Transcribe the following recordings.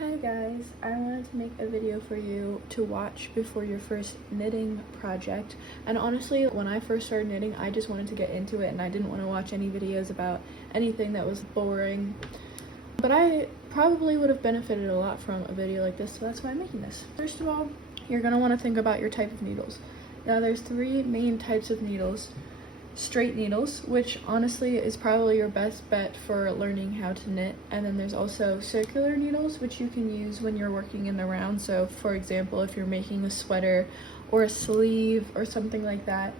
Hi guys, I wanted to make a video for you to watch before your first knitting project. And honestly, when I first started knitting, I just wanted to get into it and I didn't want to watch any videos about anything that was boring. But I probably would have benefited a lot from a video like this, so that's why I'm making this. First of all, you're going to want to think about your type of needles. Now there's three main types of needles. Straight needles, which honestly is probably your best bet for learning how to knit, and then there's also circular needles, which you can use when you're working in the round. So for example, if you're making a sweater or a sleeve or something like that.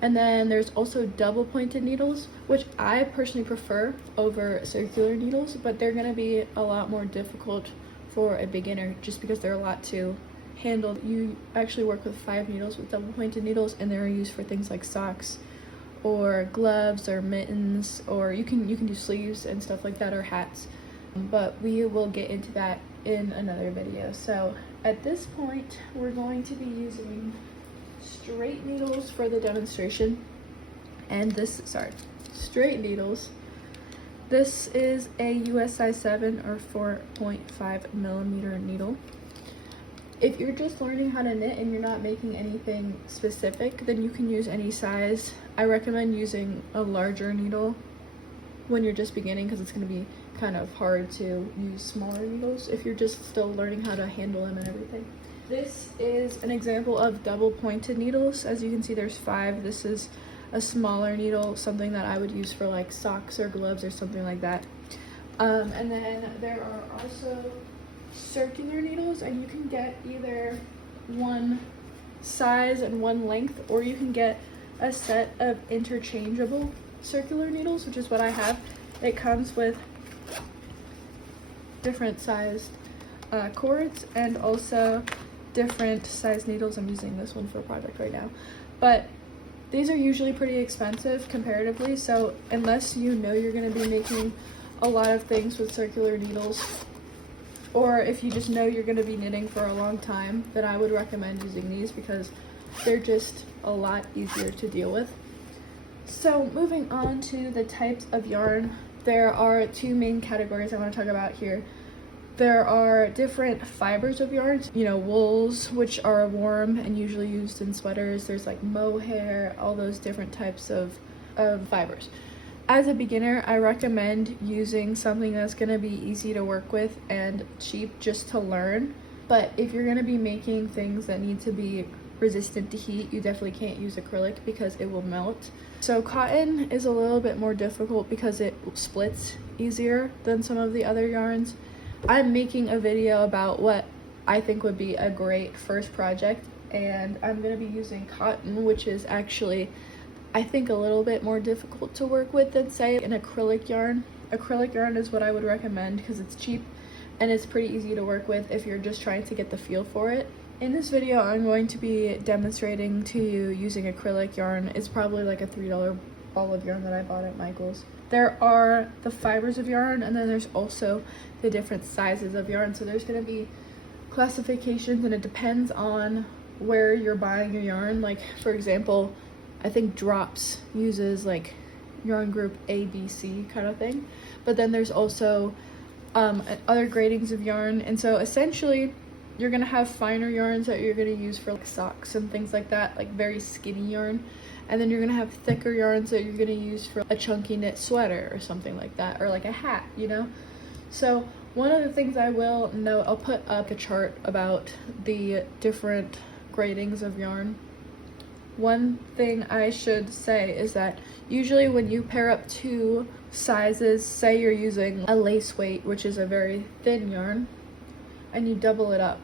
And then there's also double pointed needles, which I personally prefer over circular needles, but they're going to be a lot more difficult for a beginner just because they're a lot to handle. You actually work with 5 needles with double pointed needles, and they're used for things like socks or gloves or mittens, or you can do sleeves and stuff like that, or hats, but we will get into that in another video. So at this point we're going to be using straight needles for the demonstration, and straight needles. This is a US size 7 or 4.5 millimeter needle. If you're just learning how to knit and you're not making anything specific, then you can use any size. I recommend using a larger needle when you're just beginning, because it's going to be kind of hard to use smaller needles if you're just still learning how to handle them and everything. This is an example of double pointed needles. As you can see, there's 5. This is a smaller needle, something that I would use for like socks or gloves or something like that. And then there are also circular needles, and you can get either one size and one length, or you can get a set of interchangeable circular needles, which is what I have. It comes with different sized cords and also different size needles. I'm using this one for a project right now, but these are usually pretty expensive comparatively, so unless you know you're going to be making a lot of things with circular needles, or if you just know you're going to be knitting for a long time, then I would recommend using these because they're just a lot easier to deal with. So moving on to the types of yarn, there are 2 main categories I want to talk about here. There are different fibers of yarn, wools, which are warm and usually used in sweaters. There's like mohair, all those different types of fibers. As a beginner, I recommend using something that's going to be easy to work with and cheap just to learn. But if you're going to be making things that need to be resistant to heat, you definitely can't use acrylic because it will melt. So cotton is a little bit more difficult because it splits easier than some of the other yarns. I'm making a video about what I think would be a great first project, and I'm going to be using cotton, which is actually, I think, a little bit more difficult to work with than, say, an acrylic yarn. Acrylic yarn is what I would recommend because it's cheap and it's pretty easy to work with if you're just trying to get the feel for it. In this video, I'm going to be demonstrating to you using acrylic yarn. It's probably like a $3 ball of yarn that I bought at Michael's. There are the fibers of yarn, and then there's also the different sizes of yarn. So there's going to be classifications, and it depends on where you're buying your yarn. Like, for example, I think Drops uses like yarn group A, B, C kind of thing. But then there's also other gradings of yarn. And so essentially you're going to have finer yarns that you're going to use for like socks and things like that, like very skinny yarn. And then you're going to have thicker yarns that you're going to use for a chunky knit sweater or something like that, or like a hat, So one of the things I will note, I'll put up a chart about the different gradings of yarn. One thing I should say is that usually when you pair up 2 sizes, say you're using a lace weight, which is a very thin yarn, and you double it up,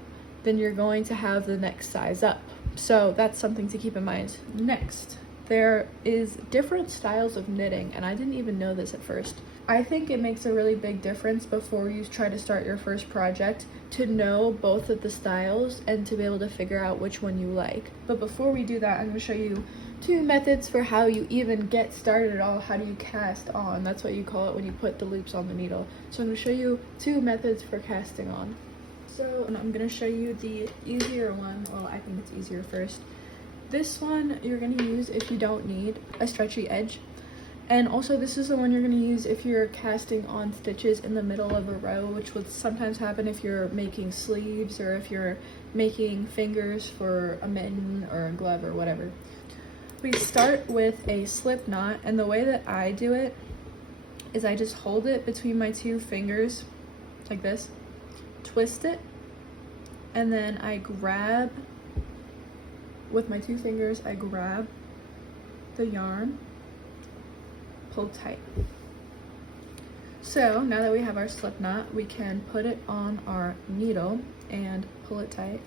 then you're going to have the next size up. So that's something to keep in mind. Next, there is different styles of knitting, and I didn't even know this at first. I think it makes a really big difference before you try to start your first project to know both of the styles and to be able to figure out which one you like. But before we do that, I'm going to show you 2 methods for how you even get started at all. How do you cast on? That's what you call it when you put the loops on the needle. So I'm going to show you 2 methods for casting on. So I'm going to show you the easier one. Well, I think it's easier first. This one you're going to use if you don't need a stretchy edge. And also this is the one you're going to use if you're casting on stitches in the middle of a row, which would sometimes happen if you're making sleeves or if you're making fingers for a mitten or a glove or whatever. We start with a slip knot, and the way that I do it is I just hold it between my two fingers like this, twist it, and then I grab with my two fingers, I grab the yarn, pull tight. So now that we have our slip knot, we can put it on our needle and pull it tight.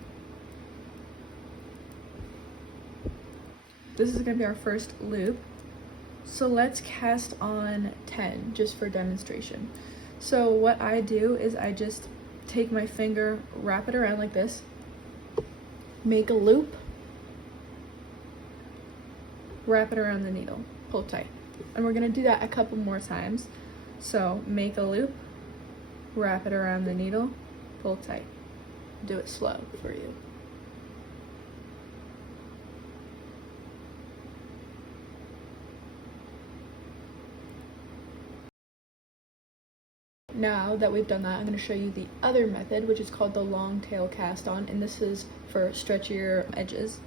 This is going to be our first loop. So let's cast on 10 just for demonstration. So what I do is I just take my finger, wrap it around like this, make a loop, wrap it around the needle, pull tight. And we're going to do that a couple more times. So make a loop, wrap it around the needle, pull tight. Do it slow for you. Now that we've done that, I'm going to show you the other method, which is called the long tail cast on, and this is for stretchier edges.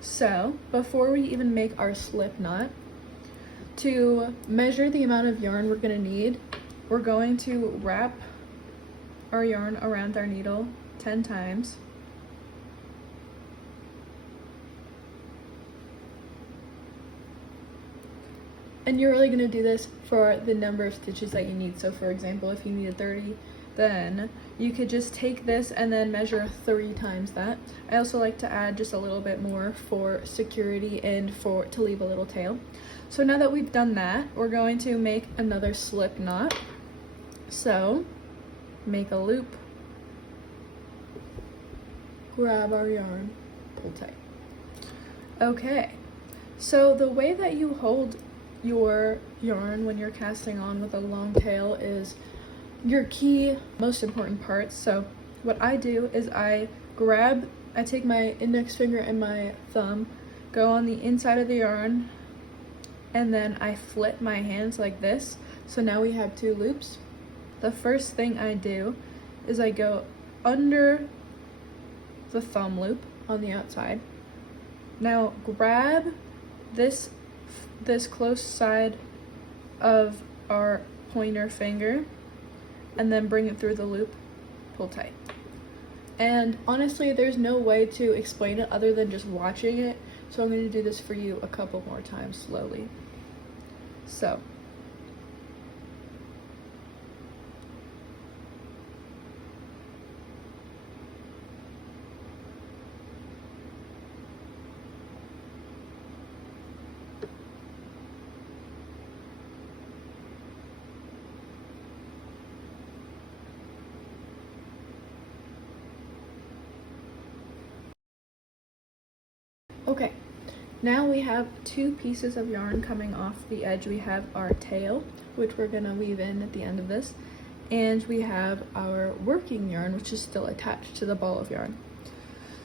So before we even make our slip knot, to measure the amount of yarn we're going to need, we're going to wrap our yarn around our needle 10 times. And you're really going to do this for the number of stitches that you need. So for example, if you needed 30, then you could just take this and then measure 3 times that. I also like to add just a little bit more for security and to leave a little tail. So now that we've done that, we're going to make another slip knot. So make a loop, grab our yarn, pull tight. Okay, so the way that you hold your yarn when you're casting on with a long tail is your key, most important parts. So what I do is I take my index finger and my thumb, go on the inside of the yarn, and then I flip my hands like this. So now we have 2 loops. The first thing I do is I go under the thumb loop on the outside. Now grab this close side of our pointer finger and then bring it through the loop, pull tight. And honestly, there's no way to explain it other than just watching it, so I'm going to do this for you a couple more times slowly. So okay, now we have 2 pieces of yarn coming off the edge. We have our tail, which we're going to weave in at the end of this, and we have our working yarn, which is still attached to the ball of yarn.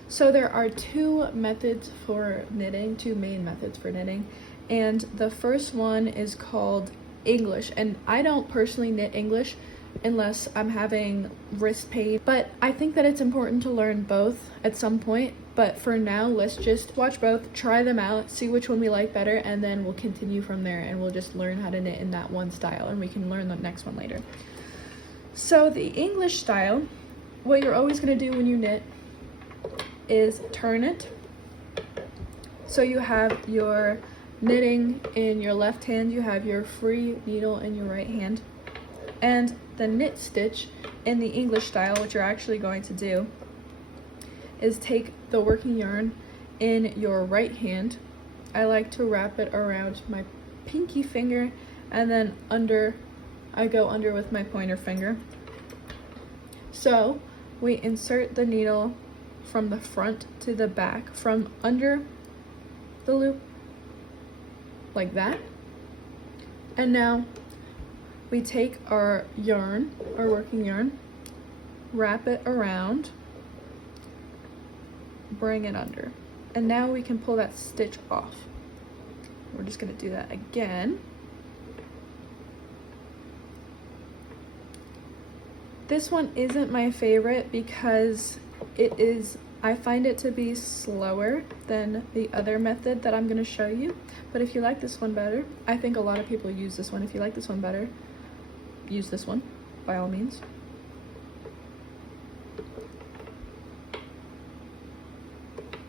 So there are 2 methods for knitting, 2 main methods for knitting, and the first one is called English, and I don't personally knit English unless I'm having wrist pain, but I think that it's important to learn both at some point. But for now, let's just watch both, try them out, see which one we like better, and then we'll continue from there, and we'll just learn how to knit in that one style, and we can learn the next one later. So the English style, what you're always going to do when you knit is turn it. So you have your knitting in your left hand, you have your free needle in your right hand, and the knit stitch in the English style, what you're actually going to do is take the working yarn in your right hand. I like to wrap it around my pinky finger, and then I go under with my pointer finger. So we insert the needle from the front to the back, from under the loop, like that. And now we take our yarn, our working yarn, wrap it around, bring it under, and now we can pull that stitch off. we're just gonna do that again. This one isn't my favorite because I find it to be slower than the other method that I'm gonna show you. But if you like this one better, I think a lot of people use this one. If you like this one better, use this one, by all means.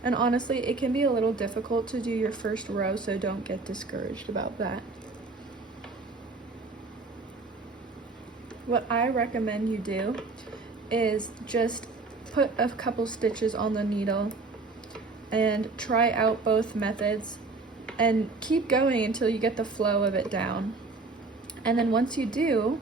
And honestly, it can be a little difficult to do your first row, so don't get discouraged about that. What I recommend you do is just put a couple stitches on the needle and try out both methods and keep going until you get the flow of it down. And then once you do,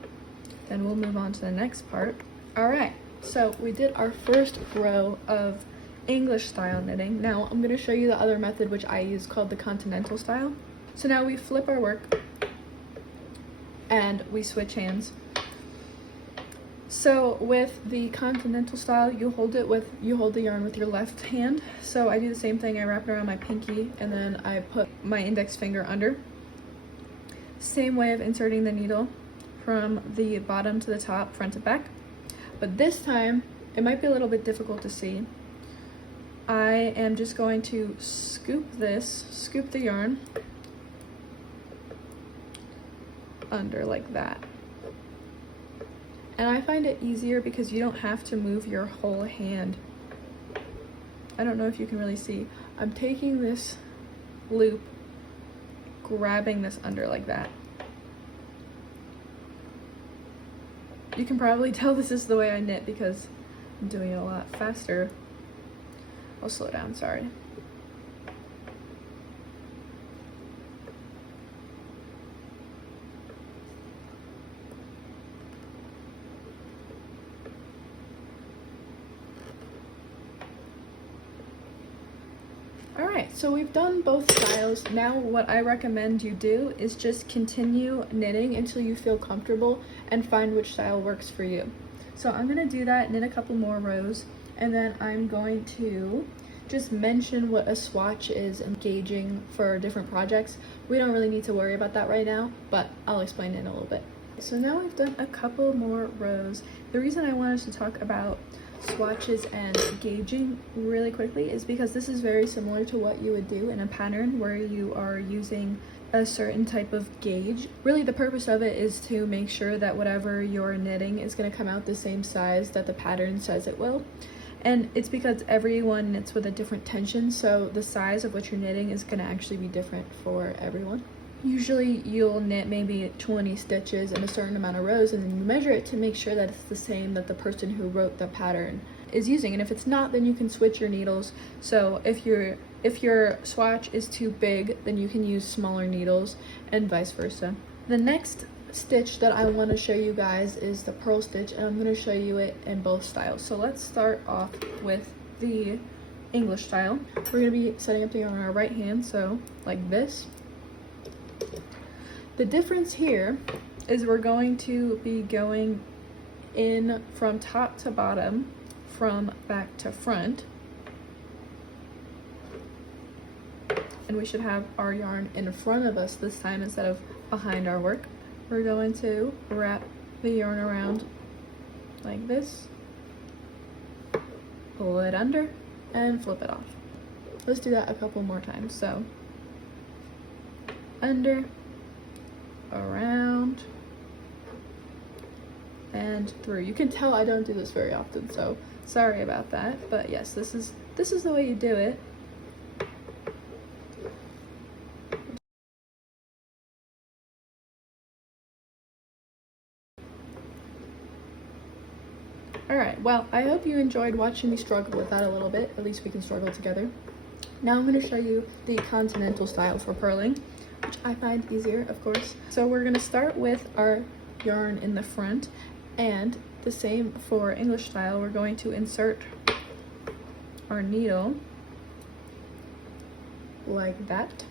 then we'll move on to the next part. All right, so we did our first row of English style knitting. Now I'm going to show you the other method which I use called the continental style. So now we flip our work and we switch hands. So with the continental style, you hold the yarn with your left hand. So I do the same thing. I wrap it around my pinky and then I put my index finger under. Same way of inserting the needle from the bottom to the top, front to back. But this time, it might be a little bit difficult to see. I am just going to scoop the yarn under like that. And I find it easier because you don't have to move your whole hand. I don't know if you can really see. I'm taking this loop, grabbing this under like that. You can probably tell this is the way I knit because I'm doing it a lot faster. I'll slow down, sorry. Alright, so we've done both styles. Now what I recommend you do is just continue knitting until you feel comfortable and find which style works for you. So I'm going to do that, knit a couple more rows, and then I'm going to just mention what a swatch is and gauging for different projects. We don't really need to worry about that right now, but I'll explain it in a little bit. So now we've done a couple more rows. The reason I wanted to talk about swatches and gauging really quickly is because this is very similar to what you would do in a pattern where you are using a certain type of gauge. Really the purpose of it is to make sure that whatever you're knitting is going to come out the same size that the pattern says it will. And it's because everyone knits with a different tension, so the size of what you're knitting is going to actually be different for everyone. Usually you'll knit maybe 20 stitches in a certain amount of rows, and then you measure it to make sure that it's the same that the person who wrote the pattern is using. And if it's not, then you can switch your needles. So if your swatch is too big, then you can use smaller needles and vice versa. The next stitch that I want to show you guys is the purl stitch, and I'm going to show you it in both styles. So let's start off with the English style. We're going to be setting up the yarn on our right hand, so like this. The difference here is we're going to be going in from top to bottom, from back to front, and we should have our yarn in front of us this time instead of behind our work. We're going to wrap the yarn around like this, pull it under, and flip it off. Let's do that a couple more times. So under, around, and through. You can tell I don't do this very often, so sorry about that, but yes, this is the way you do it. Alright, well, I hope you enjoyed watching me struggle with that a little bit. At least we can struggle together. Now I'm going to show you the continental style for purling, which I find easier, of course. So we're going to start with our yarn in the front, and the same for English style. We're going to insert our needle like that,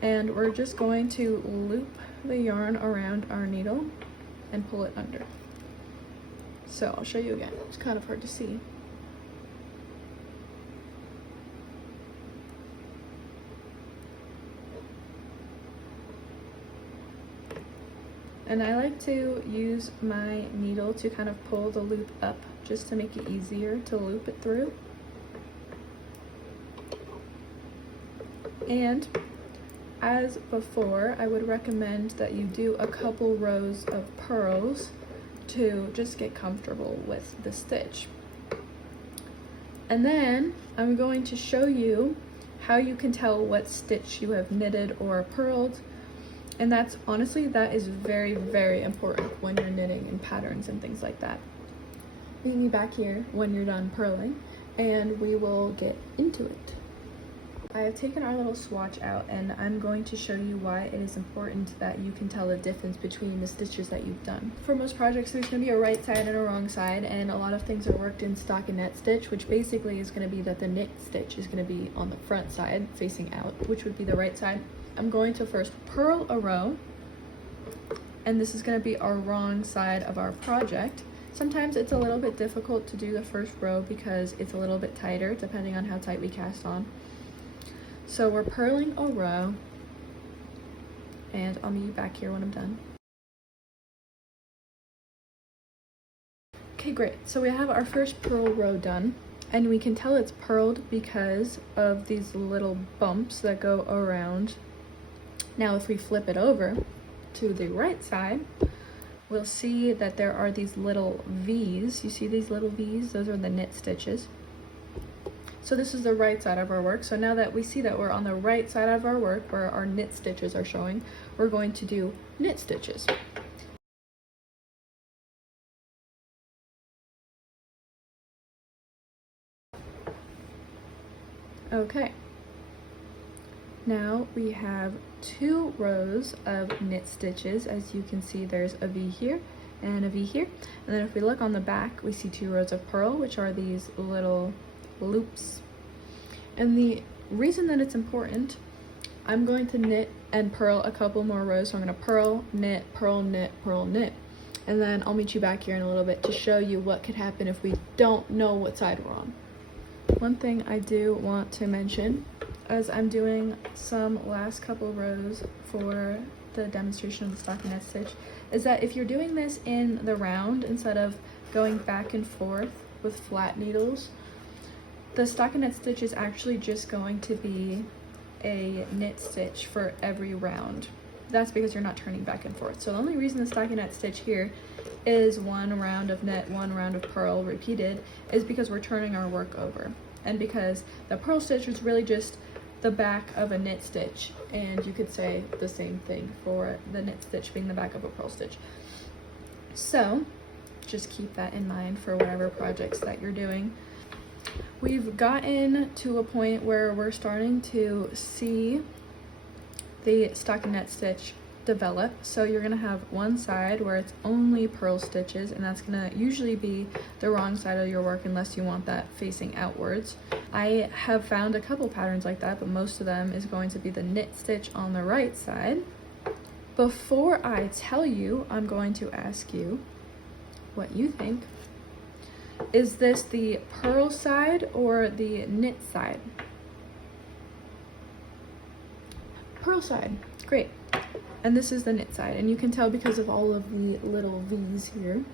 and we're just going to loop the yarn around our needle and pull it under. So I'll show you again. It's kind of hard to see. And I like to use my needle to kind of pull the loop up just to make it easier to loop it through. And as before, I would recommend that you do a couple rows of purls to just get comfortable with the stitch. And then I'm going to show you how you can tell what stitch you have knitted or purled. And that is very, very important when you're knitting in patterns and things like that. Meet me back here when you're done purling and we will get into it. I have taken our little swatch out and I'm going to show you why it is important that you can tell the difference between the stitches that you've done. For most projects, there's going to be a right side and a wrong side, and a lot of things are worked in Stockinette Stitch, which basically is going to be that the knit stitch is going to be on the front side facing out, which would be the right side. I'm going to first purl a row, and this is going to be our wrong side of our project. Sometimes it's a little bit difficult to do the first row because it's a little bit tighter depending on how tight we cast on. So we're purling a row, and I'll meet you back here when I'm done. Okay, great. So we have our first purl row done, and we can tell it's purled because of these little bumps that go around. Now if we flip it over to the right side, we'll see that there are these little V's. You see these little V's? Those are the knit stitches. So this is the right side of our work. So now that we see that we're on the right side of our work where our knit stitches are showing, we're going to do knit stitches. Okay. Now we have 2 rows of knit stitches. As you can see, there's a V here and a V here. And then if we look on the back, we see 2 rows of purl, which are these little loops. And the reason that it's important, I'm going to knit and purl a couple more rows. So I'm going to purl, knit, purl, knit, purl, knit. And then I'll meet you back here in a little bit to show you what could happen if we don't know what side we're on. One thing I do want to mention, as I'm doing some last couple rows for the demonstration of the Stockinette Stitch, is that if you're doing this in the round instead of going back and forth with flat needles, the Stockinette Stitch is actually just going to be a knit stitch for every round. That's because you're not turning back and forth. So the only reason the Stockinette Stitch here is 1 round of knit, 1 round of purl repeated is because we're turning our work over. And because the Purl Stitch is really just the back of a knit stitch, and you could say the same thing for the knit stitch being the back of a purl stitch. So just keep that in mind for whatever projects that you're doing. We've gotten to a point where we're starting to see the Stockinette Stitch develop. So you're going to have one side where it's only purl stitches, and that's going to usually be the wrong side of your work unless you want that facing outwards. I have found a couple patterns like that, but most of them is going to be the knit stitch on the right side. Before I tell you, I'm going to ask you what you think. Is this the purl side or the knit side? Purl side, great. And this is the knit side, and you can tell because of all of the little V's here.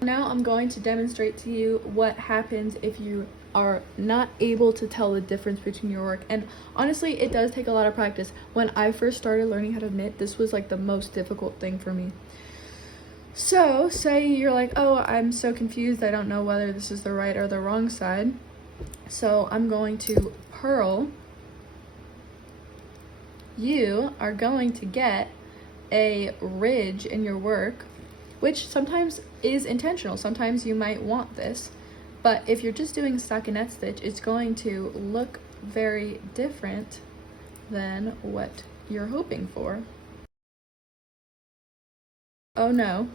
Now I'm going to demonstrate to you what happens if you are not able to tell the difference between your work. And honestly, it does take a lot of practice. When I first started learning how to knit, this was like the most difficult thing for me. So say you're like, oh, I'm so confused, I don't know whether this is the right or the wrong side. So I'm going to purl. You are going to get a ridge in your work, which sometimes is intentional. Sometimes you might want this, but if you're just doing Stockinette Stitch, it's going to look very different than what you're hoping for. Oh no,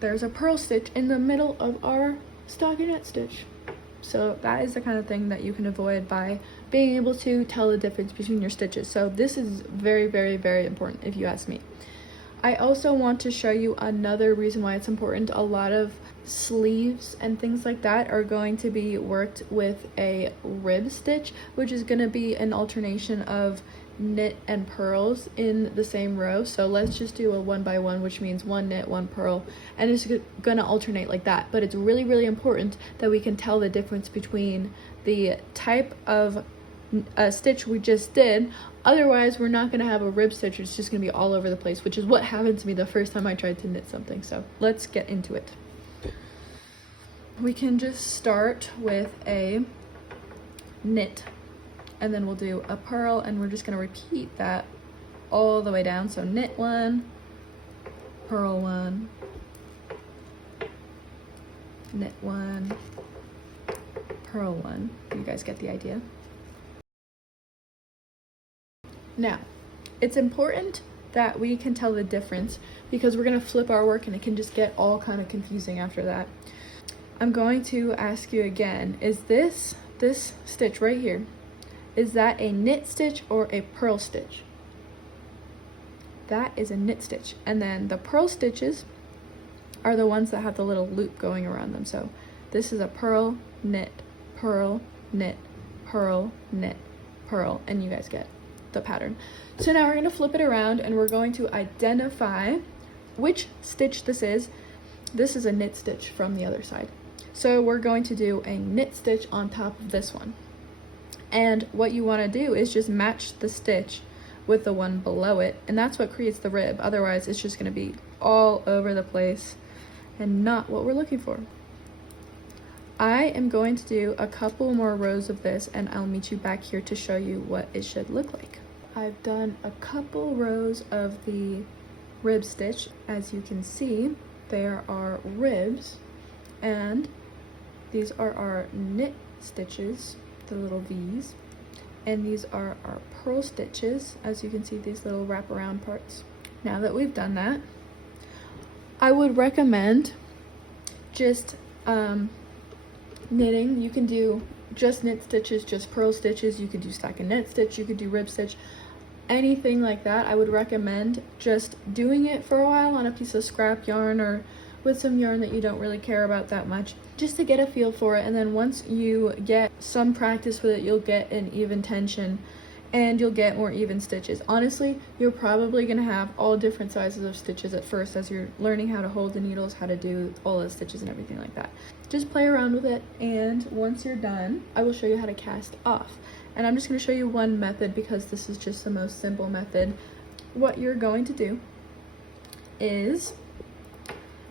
there's a purl stitch in the middle of our Stockinette Stitch. So that is the kind of thing that you can avoid by being able to tell the difference between your stitches. So this is very, very, very important if you ask me. I also want to show you another reason why it's important. A lot of sleeves and things like that are going to be worked with a rib stitch, which is going to be an alternation of knit and purls in the same row. So let's just do a 1 by 1, which means 1 knit, 1 purl, and it's gonna alternate like that. But it's really, really important that we can tell the difference between the type of stitch we just did. Otherwise, we're not gonna have a rib stitch. It's just gonna be all over the place, which is what happened to me the first time I tried to knit something. So let's get into it. We can just start with a knit, and then we'll do a purl, and we're just going to repeat that all the way down. So knit 1, purl 1, knit 1, purl 1. You guys get the idea? Now, it's important that we can tell the difference because we're going to flip our work and it can just get all kind of confusing after that. I'm going to ask you again, is this stitch right here, is that a knit stitch or a purl stitch? That is a knit stitch. And then the purl stitches are the ones that have the little loop going around them. So this is a purl, knit, purl, knit, purl, knit, purl, and you guys get the pattern. So now we're going to flip it around and we're going to identify which stitch this is. This is a knit stitch from the other side. So we're going to do a knit stitch on top of this one. And what you want to do is just match the stitch with the one below it, and that's what creates the rib. Otherwise, it's just going to be all over the place and not what we're looking for. I am going to do a couple more rows of this, and I'll meet you back here to show you what it should look like. I've done a couple rows of the rib stitch. As you can see, there are ribs, and these are our knit stitches, the little V's, and these are our purl stitches. As you can see, these little wraparound parts. Now that we've done that, I would recommend just knitting. You can do just knit stitches, just purl stitches, you could do stockinette stitch, you could do rib stitch, anything like that. I would recommend just doing it for a while on a piece of scrap yarn or with some yarn that you don't really care about that much, just to get a feel for it. And then once you get some practice with it, you'll get an even tension and you'll get more even stitches. Honestly, you're probably going to have all different sizes of stitches at first as you're learning how to hold the needles, how to do all the stitches and everything like that. Just play around with it, and once you're done, I will show you how to cast off. And I'm just going to show you one method because this is just the most simple method. What you're going to do is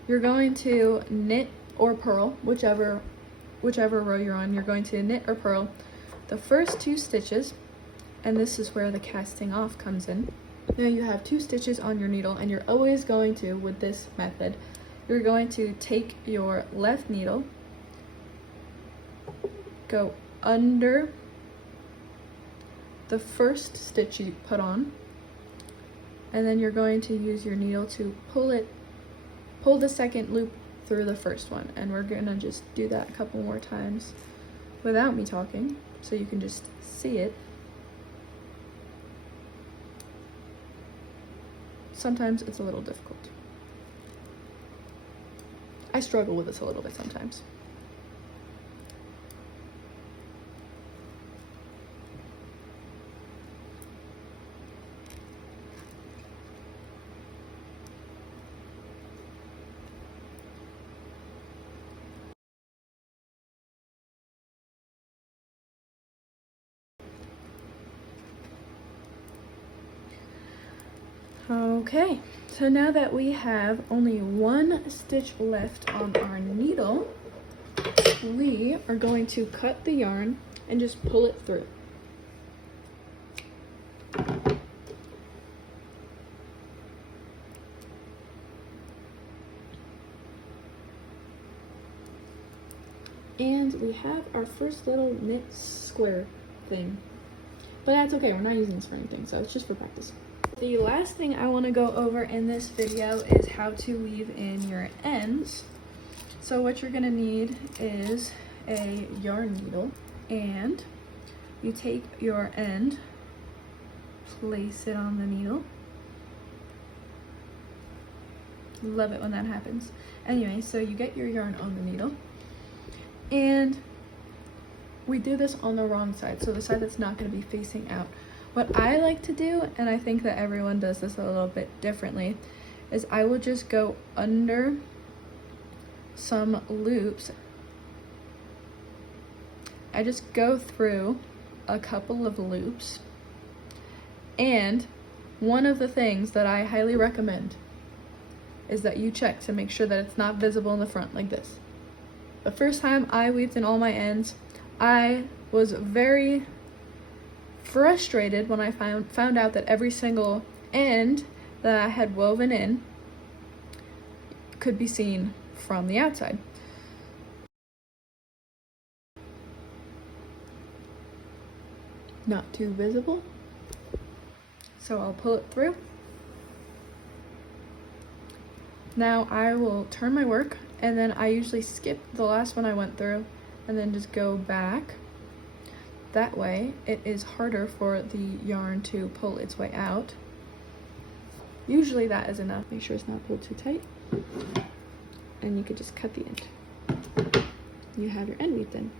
you're going to knit or purl, whichever row you're on. You're going to knit or purl the first 2 stitches, and this is where the casting off comes in. Now you have 2 stitches on your needle, and you're always going to, with this method, you're going to take your left needle, go under the first stitch you put on, and then you're going to use your needle to pull the second loop through the first one. And we're gonna just do that a couple more times without me talking, so you can just see it. Sometimes it's a little difficult. I struggle with this a little bit sometimes. Okay, so now that we have only 1 stitch left on our needle, we are going to cut the yarn and just pull it through. And we have our first little knit square thing. But that's okay, we're not using this for anything, so it's just for practice. The last thing I want to go over in this video is how to weave in your ends. So what you're going to need is a yarn needle, and you take your end, place it on the needle. Love it when that happens. Anyway, so you get your yarn on the needle, and we do this on the wrong side, so the side that's not going to be facing out. What I like to do, and I think that everyone does this a little bit differently, is I will just go under some loops. I just go through a couple of loops, and one of the things that I highly recommend is that you check to make sure that it's not visible in the front like this. The first time I weaved in all my ends, I was very frustrated when I found out that every single end that I had woven in could be seen from the outside. Not too visible. So I'll pull it through. Now I will turn my work, and then I usually skip the last one I went through and then just go back. That way it is harder for the yarn to pull its way out. Usually that is enough. Make sure it's not pulled too tight. And you could just cut the end. You have your end weaved in.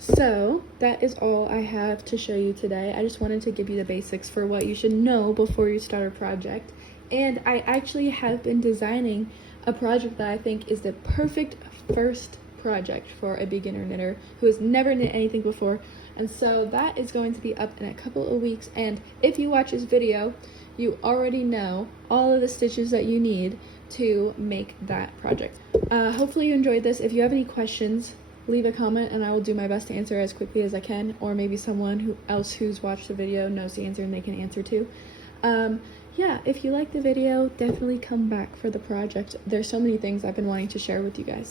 So that is all I have to show you today. I just wanted to give you the basics for what you should know before you start a project. And I actually have been designing a project that I think is the perfect first project for a beginner knitter who has never knit anything before. And so that is going to be up in a couple of weeks. And if you watch this video, you already know all of the stitches that you need to make that project. Hopefully you enjoyed this. If you have any questions, leave a comment and I will do my best to answer as quickly as I can, or maybe someone else who's watched the video knows the answer and they can answer too. Yeah, if you like the video, definitely come back for the project. There's so many things I've been wanting to share with you guys.